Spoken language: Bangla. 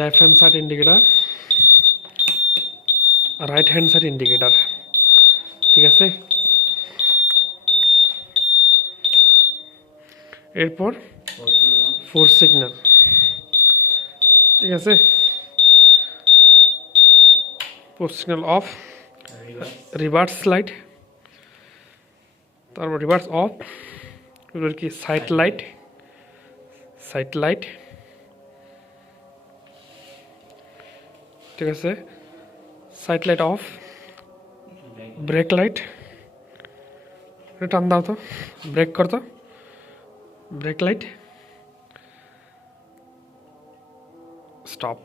Left hand side indicator, right hand side indicator, ঠিক আছে। এরপর ফোর সিগন্যাল, ঠিক আছে। Four signal off, reverse light, তারপর রিভার্স অফ, এগুলোর কি সাইড লাইট, সাইড লাইট, ঠিক আছে। Side light off, brake light, টান দাও তো, ব্রেক কর তো, ব্রেক লাইট, স্টপ।